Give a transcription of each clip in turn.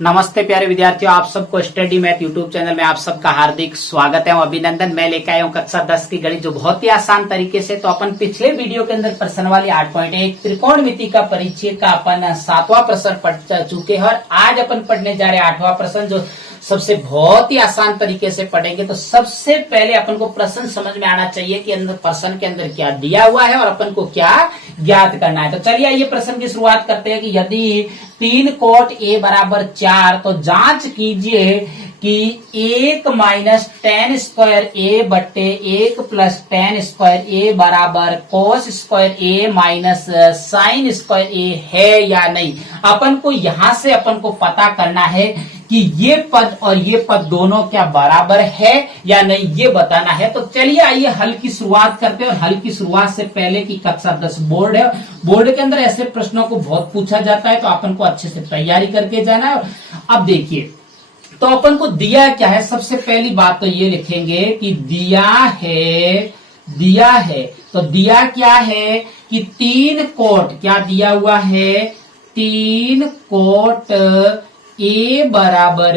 नमस्ते प्यारे विद्यार्थियों, आप सबको स्टडी मैथ यूट्यूब चैनल में आप सबका हार्दिक स्वागत है और अभिनंदन। मैं लेकर आया हूँ कक्षा 10 की गणित, जो बहुत ही आसान तरीके से। तो अपन पिछले वीडियो के अंदर प्रश्नावली 8.1 त्रिकोणमिति का परिचय का अपन 7वां प्रश्न पढ़ चुके हैं और आज अपन पढ़ने जा रहे हैं 8वां प्रश्न, जो सबसे बहुत ही आसान तरीके से पढ़ेंगे। तो सबसे पहले अपन को प्रश्न समझ में आना चाहिए कि अंदर प्रश्न के अंदर क्या दिया हुआ है और अपन को क्या ज्ञात करना है। तो चलिए आइए प्रश्न की शुरुआत करते हैं कि यदि 3 कोट ए बराबर 4, तो जांच कीजिए कि 1 माइनस टेन स्क्वायर ए बट्टे 1 प्लस टेन स्क्वायर ए बराबर कोस स्क्वायर ए माइनस साइन स्क्वायर ए है या नहीं। अपन को यहां से अपन को पता करना है कि ये पद और ये पद दोनों क्या बराबर है या नहीं, ये बताना है। तो चलिए आइए हल की शुरुआत करते हैं। और हल की शुरुआत से पहले की कक्षा 10 बोर्ड है, बोर्ड के अंदर ऐसे प्रश्नों को बहुत पूछा जाता है, तो अपन को अच्छे से तैयारी करके जाना है। अब देखिए, तो अपन को दिया क्या है। सबसे पहली बात तो ये लिखेंगे कि दिया है। तो दिया क्या है कि 3 कोट, क्या दिया हुआ है, 3 कोट ए बराबर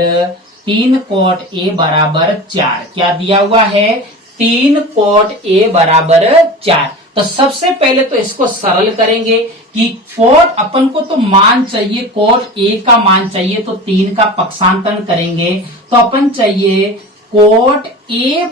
4। क्या दिया हुआ है, 3 कोट ए बराबर 4। तो सबसे पहले तो इसको सरल करेंगे कि कोट अपन को तो मान चाहिए, कोट ए का मान चाहिए, तो 3 का पक्षांतरण करेंगे तो अपन चाहिए कोट ए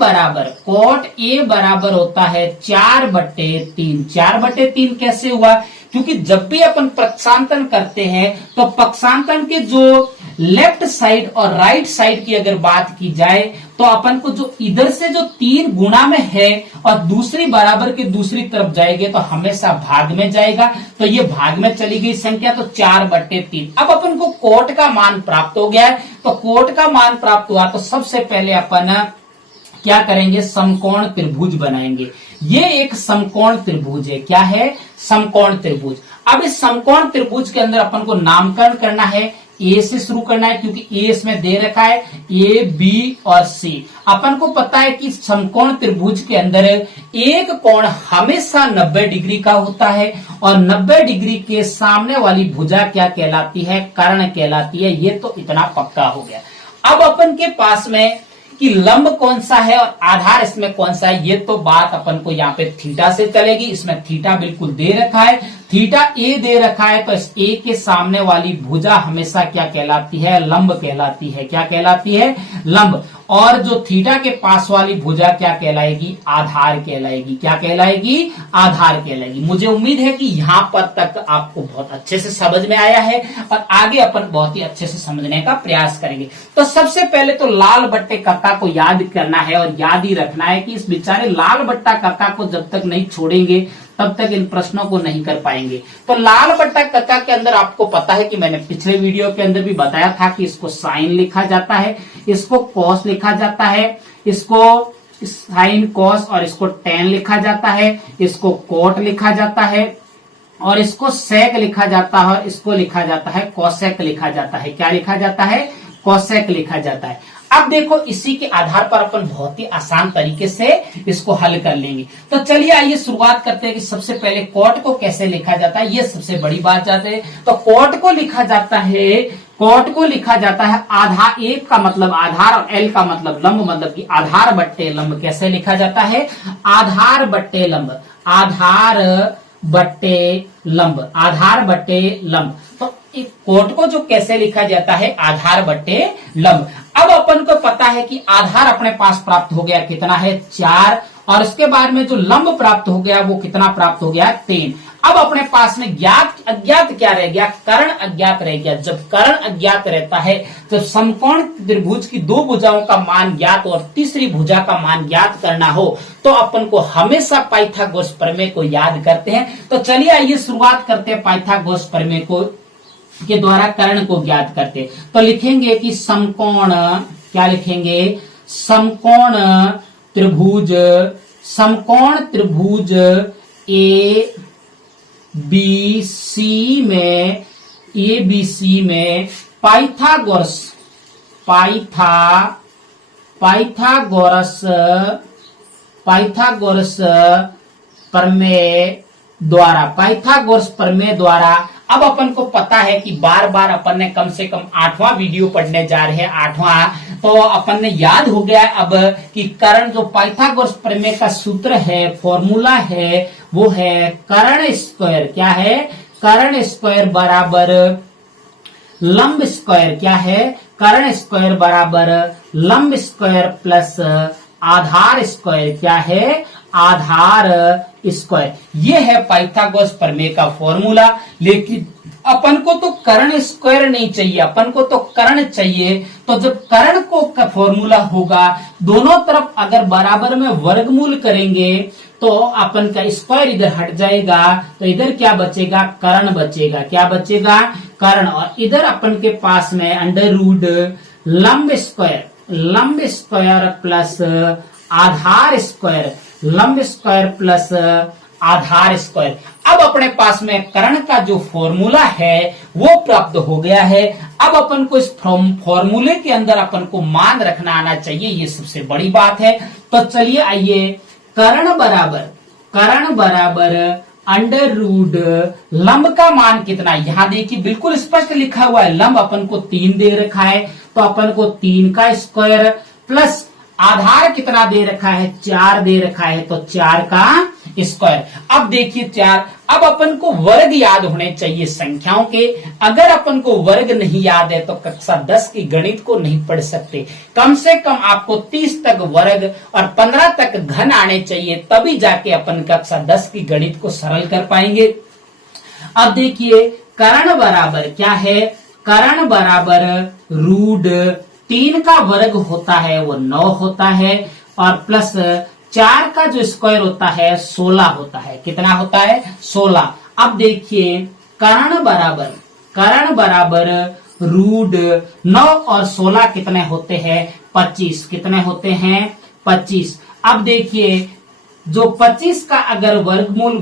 बराबर होता है 4/3। 4/3 कैसे हुआ, क्योंकि जब भी अपन पक्षांतरण करते हैं तो पक्षांतरण के जो लेफ्ट साइड और राइट साइड की अगर बात की जाए तो अपन को जो इधर से जो 3 गुणा में है और दूसरी बराबर के दूसरी तरफ जाएंगे तो हमेशा भाग में जाएगा। तो ये भाग में चली गई संख्या, तो 4/3। अब अपन को कोट का मान प्राप्त हो गया है। तो कोट का मान प्राप्त हुआ तो सबसे पहले अपन क्या करेंगे, समकोण त्रिभुज बनाएंगे। ये एक समकोण त्रिभुज है। क्या है, समकोण त्रिभुज। अब इस समकोण त्रिभुज के अंदर अपन को नामकरण करना है। ए से शुरू करना है, क्योंकि ए इसमें दे रखा है, ए बी और सी। अपन को पता है कि समकोण त्रिभुज के अंदर एक कोण हमेशा 90 डिग्री का होता है और 90 डिग्री के सामने वाली भुजा क्या कहलाती है, कर्ण कहलाती है। ये तो इतना पक्का हो गया। अब अपन के पास में कि लंब कौन सा है और आधार इसमें कौन सा है, ये तो बात अपन को यहाँ पे थीटा से चलेगी। इसमें थीटा बिल्कुल दे रखा है, थीटा ए दे रखा है, तो इस ए के सामने वाली भुजा हमेशा क्या कहलाती है, लंब कहलाती है। क्या कहलाती है, लंब। और जो थीटा के पास वाली भुजा क्या कहलाएगी, आधार कहलाएगी। क्या कहलाएगी, आधार कहलाएगी। मुझे उम्मीद है कि यहाँ पर तक आपको बहुत अच्छे से समझ में आया है और आगे अपन बहुत ही अच्छे से समझने का प्रयास करेंगे। तो सबसे पहले तो लाल बट्टे कक्का को याद करना है और याद ही रखना है कि इस बेचारे लाल बट्टा कक्का को जब तक नहीं छोड़ेंगे तब तक इन प्रश्नों को नहीं कर पाएंगे। तो लाल बट्टा कक्का के अंदर आपको पता है कि मैंने पिछले वीडियो के अंदर भी बताया था कि इसको साइन लिखा जाता है, इसको कॉस लिखा जाता है, इसको साइन कॉस और इसको टेन लिखा जाता है, इसको कोट लिखा जाता है और इसको सेक लिखा जाता है और इसको लिखा जाता है कोसेक लिखा जाता है। क्या लिखा जाता है, कोसेक लिखा जाता है। अब देखो, इसी के आधार पर अपन बहुत ही आसान तरीके से इसको हल कर लेंगे। तो चलिए आइए शुरुआत करते हैं कि सबसे पहले कोट को कैसे लिखा जाता है। ये सबसे बड़ी बात जाते है। तो कोट को लिखा जाता है आधार। एक का मतलब आधार और एल का मतलब लंब, मतलब कि आधार बट्टे लंब। कैसे लिखा जाता है, आधार बट्टे लंब, आधार बट्टे लंब। तो एक कोट को जो कैसे लिखा जाता है, आधार बट्टे लंब। अब अपन को पता है कि आधार अपने पास प्राप्त हो गया, कितना है, 4। और उसके बाद में जो लंब प्राप्त हो गया वो कितना प्राप्त हो गया, 3। अब अपने पास में ज्ञात अज्ञात क्या रह गया, कर्ण अज्ञात रह गया। जब कर्ण अज्ञात रहता है तो समकोण त्रिभुज की 2 भुजाओं का मान ज्ञात और तीसरी भुजा का मान ज्ञात करना हो तो अपन को हमेशा पाइथागोरस प्रमेय को याद करते हैं। तो चलिए आइए शुरुआत करते हैं पाइथागोरस प्रमेय को के द्वारा कर्ण को ज्ञात करते। तो लिखेंगे कि समकोण, क्या लिखेंगे, समकोण त्रिभुज ए बी सी में पाइथागोरस प्रमेय द्वारा अब अपन को पता है कि बार बार अपन ने कम से कम 8वां वीडियो पढ़ने जा रहे हैं, 8वां, तो अपन ने याद हो गया अब कि कर्ण, जो पाइथागोरस प्रमेय का सूत्र है, फॉर्मूला है, वो है कर्ण स्क्वायर। क्या है? कर्ण स्क्वायर बराबर लंब स्क्वायर। क्या है? कर्ण स्क्वायर बराबर लंब स्क्वायर प्लस आधार स्क्वायर। क्या है? आधार स्क्वायर। ये है पाइथागोरस प्रमेय का फॉर्मूला। लेकिन अपन को तो कर्ण स्क्वायर नहीं चाहिए, अपन को तो कर्ण चाहिए। तो जब कर्ण को का फॉर्मूला होगा, दोनों तरफ अगर बराबर में वर्गमूल करेंगे तो अपन का स्क्वायर इधर हट जाएगा, तो इधर क्या बचेगा? कर्ण बचेगा। क्या बचेगा? कर्ण। और इधर अपन के पास में अंडर रूट लंब स्क्वायर प्लस आधार स्क्वायर, लंब स्क्वायर प्लस आधार स्क्वायर। अब अपने पास में कर्ण का जो फॉर्मूला है वो प्राप्त हो गया है। अब अपन को इस फॉर्मूले के अंदर अपन को मान रखना आना चाहिए, ये सबसे बड़ी बात है। तो चलिए आइए, कर्ण बराबर अंडर रूट लंब का मान कितना, यहां देखिए बिल्कुल स्पष्ट लिखा हुआ है, लंब अपन को 3 दे रखा है, तो अपन को 3 का स्क्वायर प्लस आधार कितना दे रखा है? 4 दे रखा है, तो 4 का स्क्वायर। अब देखिए 4, अब अपन को वर्ग याद होने चाहिए संख्याओं के। अगर अपन को वर्ग नहीं याद है तो कक्षा 10 की गणित को नहीं पढ़ सकते। कम से कम आपको 30 तक वर्ग और 15 तक घन आने चाहिए, तभी जाके अपन कक्षा 10 की गणित को सरल कर पाएंगे। अब देखिए, कर्ण बराबर क्या है? कर्ण बराबर रूट 3 का वर्ग होता है वो 9 होता है, और प्लस 4 का जो स्क्वायर होता है 16 होता है। कितना होता है? 16। अब देखिए, कर्ण बराबर रूट 9 और 16 कितने होते हैं? 25। कितने होते हैं? 25। अब देखिए, जो 25 का अगर वर्गमूल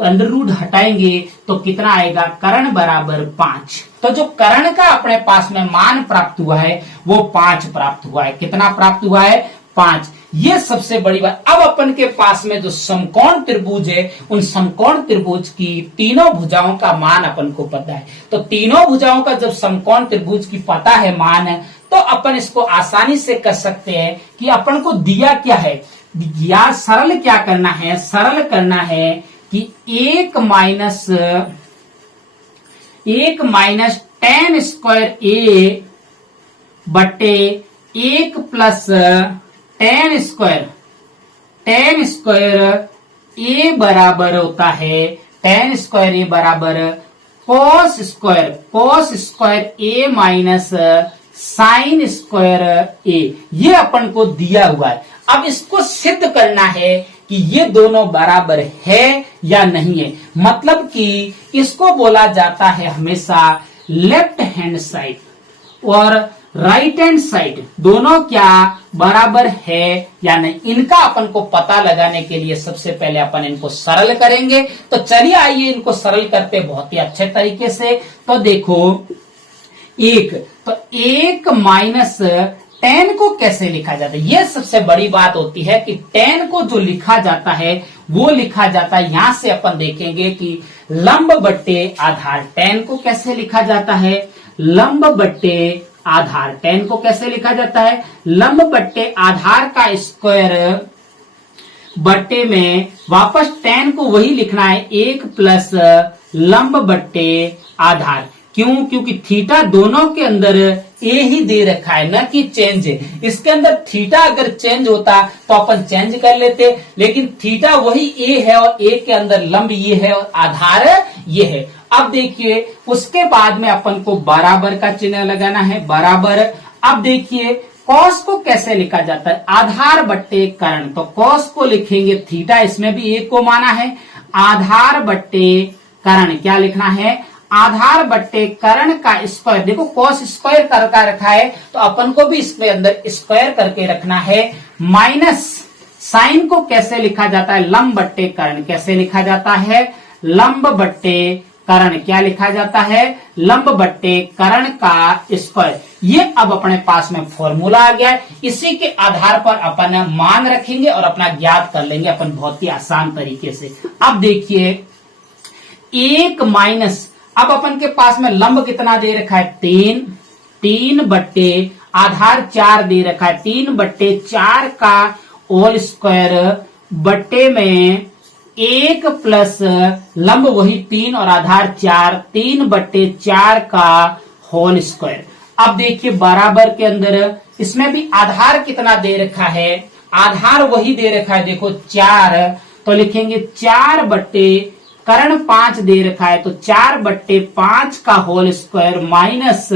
अंडर रूट हटाएंगे तो कितना आएगा? कर्ण बराबर 5। तो जो कर्ण का अपने पास में मान प्राप्त हुआ है वो 5 प्राप्त हुआ है। कितना प्राप्त हुआ है? 5। ये सबसे बड़ी बात। अब अपन के पास में जो समकोण त्रिभुज है, उन समकोण त्रिभुज की तीनों भुजाओं का मान अपन को पता है। तो तीनों भुजाओं का जब समकोण त्रिभुज की पता है मान है, तो अपन इसको आसानी से कर सकते हैं कि अपन को दिया क्या है, या सरल क्या करना है? सरल करना है कि 1 माइनस tan स्क्वायर ए बटे 1 प्लस tan स्क्वायर ए बराबर होता है, tan स्क्वायर ए बराबर cos स्क्वायर ए माइनस sin स्क्वायर ए। ये अपन को दिया हुआ है। अब इसको सिद्ध करना है कि ये दोनों बराबर है या नहीं है। मतलब कि इसको बोला जाता है हमेशा लेफ्ट हैंड साइड और राइट हैंड साइड दोनों क्या बराबर है या नहीं। इनका अपन को पता लगाने के लिए सबसे पहले अपन इनको सरल करेंगे। तो चलिए आइए इनको सरल करते बहुत ही अच्छे तरीके से। तो देखो, 1 माइनस tan को कैसे लिखा जाता है, ये सबसे बड़ी बात होती है कि tan को जो लिखा जाता है वो लिखा जाता है, यहां से अपन देखेंगे कि लंब बट्टे आधार। tan को कैसे लिखा जाता है? लंब बट्टे आधार। tan को कैसे लिखा जाता है? लंब बट्टे आधार का स्क्वायर बट्टे में वापस tan को वही लिखना है, 1 प्लस लंब बट्टे आधार। क्यों? क्योंकि थीटा दोनों के अंदर ए ही दे रखा है, न कि चेंज है। इसके अंदर थीटा अगर चेंज होता तो अपन चेंज कर लेते, लेकिन थीटा वही ए है और ए के अंदर लंब ये है और आधार ये है। अब देखिए, उसके बाद में अपन को बराबर का चिन्ह लगाना है, बराबर। अब देखिए, कॉस को कैसे लिखा जाता है? आधार बट्टे कर्ण। तो कॉस को लिखेंगे थीटा, इसमें भी एक को माना है, आधार बट्टे कर्ण। क्या लिखना है? आधार बट्टे कर्ण का स्क्वायर। देखो कॉस स्क्वायर करके रखा है, तो अपन को भी इसके अंदर स्क्वायर करके रखना है, माइनस साइन को कैसे लिखा जाता है? लंब बट्टे कर्ण। कैसे लिखा जाता है? लंब बट्टे कर्ण। क्या लिखा जाता है? लंब बट्टे कर्ण का स्क्वायर। ये अब अपने पास में फॉर्मूला आ गया है। इसी के आधार पर अपन मान रखेंगे और अपना ज्ञात कर लेंगे अपन बहुत ही आसान तरीके से। अब देखिए, 1 माइनस अब अपन के पास में लंब कितना दे रखा है 3 बट्टे आधार 4 दे रखा है 3/4 का होल स्क्वायर बट्टे में 1 प्लस लंब वही 3 और आधार 4 3/4 का होल स्क्वायर। अब देखिए बराबर के अंदर इसमें भी आधार कितना दे रखा है, आधार वही दे रखा है देखो 4, तो लिखेंगे 4 बट्टे कर्ण 5 दे रखा है तो 4/5 का होल स्क्वायर माइनस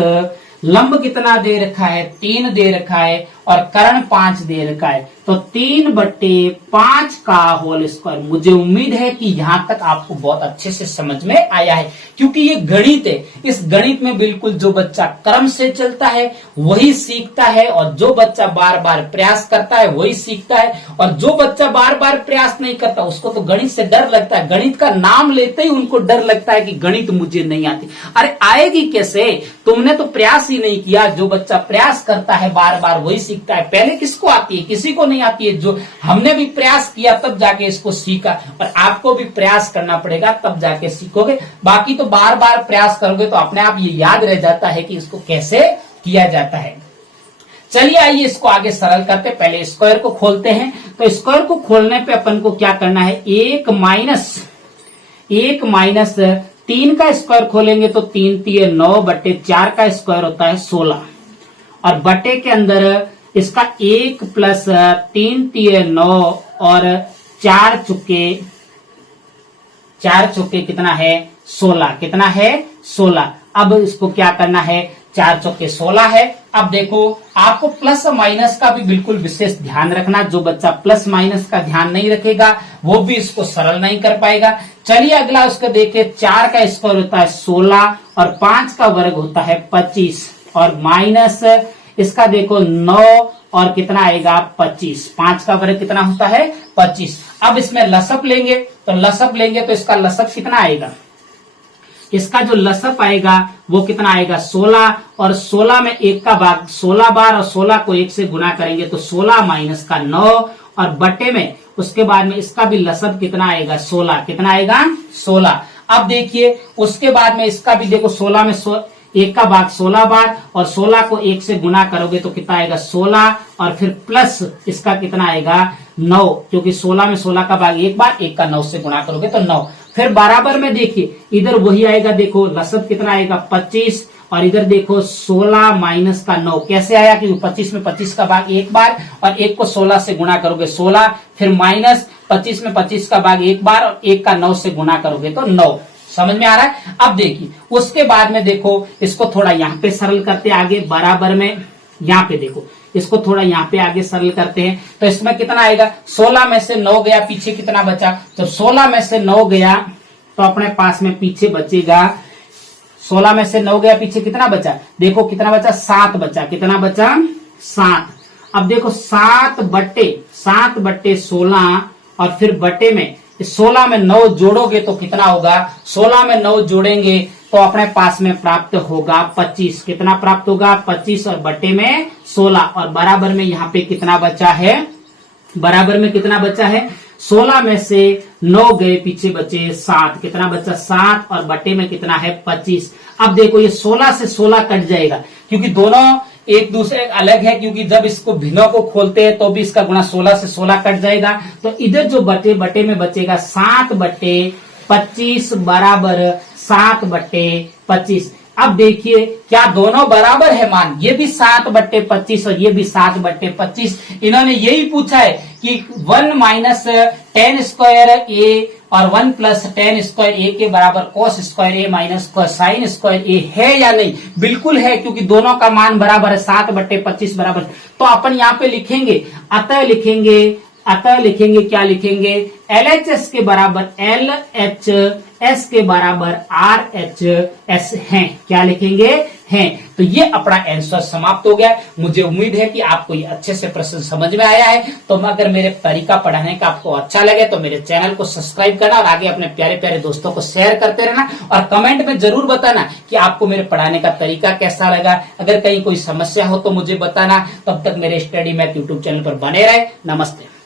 लंब कितना दे रखा है 3 दे रखा है और कर्ण 5 दे रखा है तो 3/5 का होल स्क्वायर। मुझे उम्मीद है कि यहां तक आपको बहुत अच्छे से समझ में आया है, क्योंकि ये गणित है। इस गणित में बिल्कुल जो बच्चा क्रम से चलता है वही सीखता है, और जो बच्चा बार बार प्रयास करता है वही सीखता है, और जो बच्चा बार बार प्रयास नहीं करता उसको तो गणित से डर लगता है। गणित का नाम लेते ही उनको डर लगता है कि गणित मुझे नहीं आती। अरे आएगी कैसे, तुमने तो प्रयास ही नहीं किया। जो बच्चा प्रयास करता है बार बार वही सीखता है। पहले किसको आती है, किसी को नहीं आती है। जो हमने भी प्रयास किया तब जाके इसको सीखा, और आपको भी प्रयास करना पड़ेगा तब जाके सीखोगे। बाकी तो बार बार प्रयास करोगे तो अपने आप ये याद रह जाता है कि इसको कैसे किया जाता है। चलिए आइए इसको आगे सरल करते। पहले स्क्वायर को खोलते हैं। तो स्क्वायर को खोलने पे अपन को क्या करना है, 1 माइनस 3 का स्क्वायर खोलेंगे तो 3 3 9/4 का स्क्वायर होता है 16, और बटे के अंदर इसका 1 प्लस 3 3 9 और 4 चुके कितना है 16, कितना है 16। अब इसको क्या करना है, 4 चौके 16 है। अब देखो आपको प्लस माइनस का भी बिल्कुल विशेष ध्यान रखना। जो बच्चा प्लस माइनस का ध्यान नहीं रखेगा वो भी इसको सरल नहीं कर पाएगा। चलिए अगला उसको देखिए, 4 का स्क्वायर होता है 16 और 5 का वर्ग होता है 25, और माइनस इसका देखो 9 और कितना आएगा 25। 5 का वर्ग कितना होता है 25। अब इसमें लसअप लेंगे तो इसका लसअप कितना आएगा, इसका जो लसअप आएगा वो कितना आएगा 16, और 16 में 1 का भाग 16 बार, और 16 को 1 से गुना करेंगे तो 16 माइनस का 9, और बटे में उसके बाद में इसका भी लसअप कितना आएगा 16, कितना आएगा 16। अब देखिए उसके बाद में इसका भी देखो 16 में 1 का भाग 16 बार, और 16 को 1 से गुना करोगे तो कितना आएगा 16, और फिर प्लस इसका कितना आएगा 9, क्योंकि 16 में 16 का भाग 1 बार, 1 का 9 से गुना करोगे तो 9। फिर बराबर में देखिए इधर वही आएगा, देखो लसअप कितना आएगा 25, और इधर देखो 16 माइनस का 9 कैसे आया, क्योंकि 25 में 25 का भाग 1 बार, और 1 को 16 से गुणा करोगे 16, फिर माइनस 25 में 25 का भाग 1 बार, और 1 का 9 से गुणा करोगे तो 9। समझ में आ रहा है। अब देखिए उसके बाद में देखो इसको थोड़ा यहाँ पे सरल करते आगे, बराबर में यहाँ पे देखो इसको थोड़ा यहाँ पे आगे सरल करते हैं। तो इसमें कितना आएगा, 16 में से 9 गया, पीछे कितना बचा, जब 16 में से 9 गया तो अपने पास में पीछे बचेगा, 16 में से 9 गया पीछे कितना बचा, देखो कितना बचा 7 बचा, कितना बचा 7। अब देखो 7/16 और फिर बटे में 16 में 9 जोड़ोगे तो कितना होगा, 16 में 9 जोड़ेंगे तो अपने पास में प्राप्त होगा 25, कितना प्राप्त होगा 25, और बटे में 16, और बराबर में यहाँ पे कितना बचा है, बराबर में कितना बचा है 16 में से 9 गए पीछे बचे 7, कितना बचा 7, और बटे में कितना है 25। अब देखो ये 16 से 16 कट जाएगा, क्योंकि दोनों एक दूसरे अलग है, क्योंकि जब इसको भिन्नों को खोलते हैं तो भी इसका गुणा 16 से 16 कट जाएगा। तो इधर जो बटे में बचेगा 7/25 बराबर 7/25। अब देखिए क्या दोनों बराबर है मान, ये भी 7/25 और ये भी 7/25। इन्होंने यही पूछा है कि 1 माइनस टेन स्क्वायर ए और 1 प्लस टेन स्क्वायर ए के बराबर कोस स्क्वायर ए माइनस कोसाइन स्क्वायर ए है या नहीं। बिल्कुल है, क्योंकि दोनों का मान बराबर है 7/25 बराबर। तो अपन यहाँ पे लिखेंगे अतः लिखेंगे क्या लिखेंगे, LHS के बराबर LHS के बराबर RHS हैं, क्या लिखेंगे हैं। तो ये अपना आंसर समाप्त हो गया। मुझे उम्मीद है कि आपको ये अच्छे से प्रश्न समझ में आया है। तो अगर मेरे तरीका पढ़ाने का आपको अच्छा लगे तो मेरे चैनल को सब्सक्राइब करना, और आगे अपने प्यारे प्यारे दोस्तों को शेयर करते रहना, और कमेंट में जरूर बताना कि आपको मेरे पढ़ाने का तरीका कैसा लगा। अगर कहीं कोई समस्या हो तो मुझे बताना। तब तक मेरे स्टडी मैथ यूट्यूब चैनल पर बने रहे। नमस्ते।